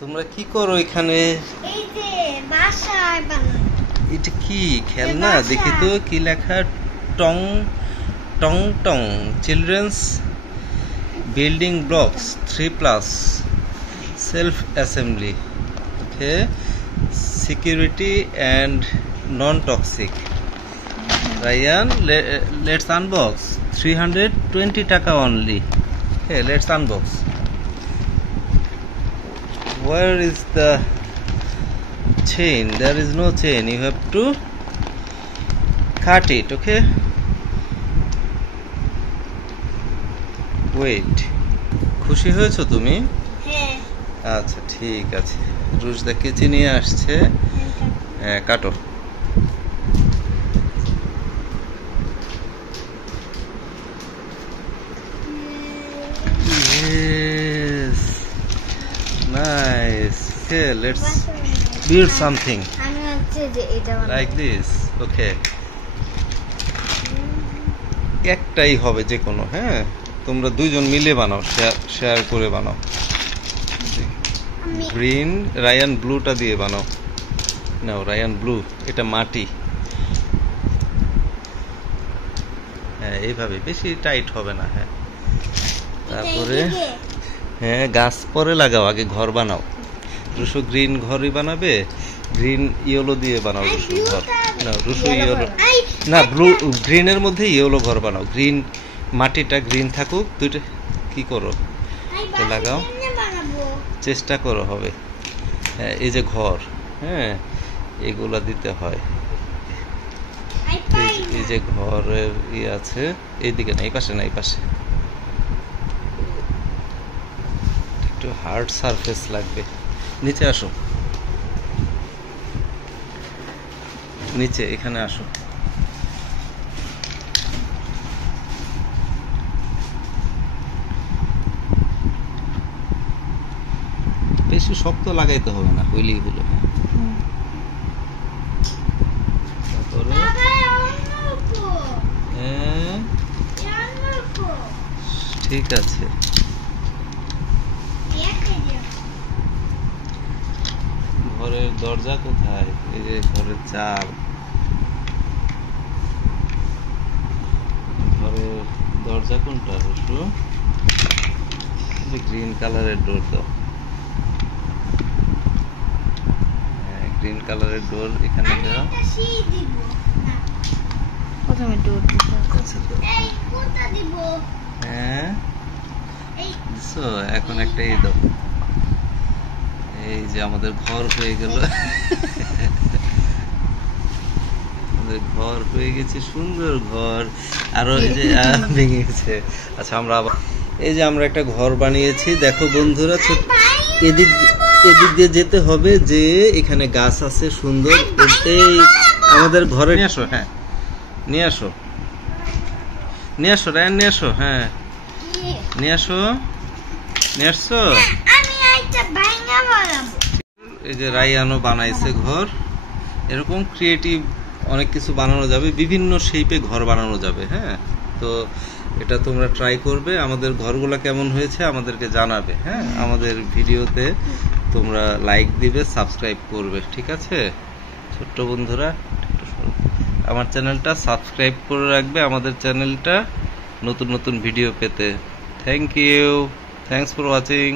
তোমরা কি করো এখানে? এই যে বাসা বানাই। এটা কি খেলনা? দেখি তো কি লেখা। টং টং টং children's building blocks 3+ self assembly. Okay, security and non toxic. Ryan, let's unbox. 320 taka only. Okay, let's unbox. Where is the chain? There is no chain. You have to cut it. Okay. Wait. খুশি হয়েছো তুমি? হ্যাঁ। আচ্ছা ঠিক আছে। রুশদা কেচি নিয়ে আসছে। হ্যাঁ, কাটো। Yes, nice. Okay, let's build something আমি হচ্ছে যে এটা like this. Okay, একটাই হবে যে কোনো। হ্যাঁ, তোমরা দুইজন মিলে বানাও, শেয়ার করে বানাও। গ্রিন, রায়ান ব্লুটা দিয়ে বানাও। নাও রায়ান ব্লু, এটা মাটি। হ্যাঁ, এইভাবে বেশি টাইট হবে না। হ্যাঁ, তারপরে হ্যাঁ গাছ পরে লাগাও, আগে ঘর বানাও। রুশো গ্রিন ঘরই বানাবে, গ্রিন ইয়েলো দিয়ে বানাও রুশো ঘর। না রুশো ইয়েলো না, ব্লু গ্রিনের মধ্যে ইয়েলো ঘর বানাও। গ্রিন মাটিটা গ্রিন থাকুক। দুইটা কি করো, লাগাও, চেষ্টা করো হবে। হ্যাঁ, এই যে ঘর, হ্যাঁ এগুলা দিতে হয়। এই যে ঘরের ইয়ে আছে, এইদিকে না, এই পাশে না, এই পাশে একটু হার্ড সারফেস লাগবে। নিচে আসো, নিচে এখানে আসো। বেশি শক্ত লাগাইতে হবে না, হইলেই হলো। তারপরে হ্যাঁ ঠিক আছে। ঘরের দরজা কোথায়? এই যে ঘরের চাল। ঘরের দরজা কোনটা রসু? গ্রিন কালারের ডোর দাও। হ্যাঁ, গ্রিন কালারের ডোর এখানে দাও। প্রথমে ডোর দিতে হ্যাঁ, এখন একটা এই দাও। এই যে আমাদের ঘর হয়ে গেল। আমাদের ঘর হয়ে গেছে, সুন্দর ঘর। আরো এই যে ভেঙে গেছে। আচ্ছা, আমরা আবার এই যে আমরা একটা ঘর বানিয়েছি। দেখো বন্ধুরা, এদিক দিয়ে যেতে হবে, যে এখানে গাছ আছে সুন্দর। এই আমাদের ঘরে নিয়ে আসো। হ্যাঁ, নিয়ে আসো, নিয়ে আসো রায়ান, নিয়ে আসো। হ্যাঁ, নিয়ে আসো, নিয়ে আসছো। এই যে রায়ানও বানাইছে ঘর। এরকম ক্রিয়েটিভ অনেক কিছু বানানো যাবে, বিভিন্ন শেপে ঘর বানানো যাবে। হ্যাঁ, তো এটা তোমরা ট্রাই করবে। আমাদের ঘরগুলো কেমন হয়েছে আমাদেরকে জানাবে। হ্যাঁ, আমাদের ভিডিওতে তোমরা লাইক দিবে, সাবস্ক্রাইব করবে। ঠিক আছে ছোট্ট বন্ধুরা, আমার চ্যানেলটা সাবস্ক্রাইব করে রাখবে, আমাদের চ্যানেলটা নতুন নতুন ভিডিও পেতে। Thank you, thanks for watching.